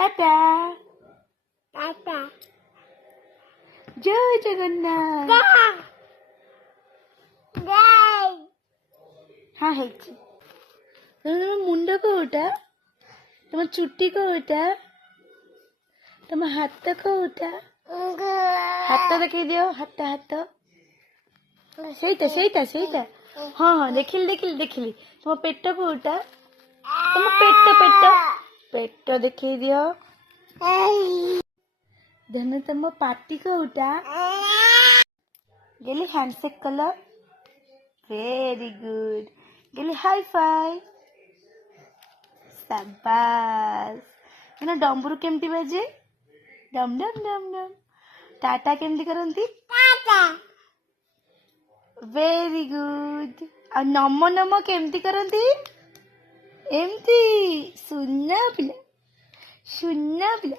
Tata. Tata. জয় জগন্নাথ। হ্যাঁ হয়েছে। তোমার মুন্ড কোটা, তোমার চুটি কোটা, তোমার হাতটা কোটা, হাতটা দেখিয়ে দিও, হাতটা হাত সেইটা সেইটা সেইটা। হ্যাঁ হ্যাঁ দেখিলি দেখিলি দেখিলি। তোমার পেটটা কোটা, তোমার পেটটা পেটটা পেটটা দেখিয়ে দিও। ধনু তোমার পাটি কোটা, গেলি হ্যান্ডশেক কলো। Very good. গেলি হাই ফাই। ସାବାସ୍। ଏଇନା ଡମ୍ବରୁ କେମିତି ବାଜେ? ଡମ୍ ଡମ୍ ଡମ୍ ଡମ୍। ଟାଟା କେମିତି କରନ୍ତି? Very good. ଆଉ ନମ ନମ କେମିତି କରନ୍ତି? ଏମିତି। ସୁନା ପିଲା, ସୁନା ପିଲା।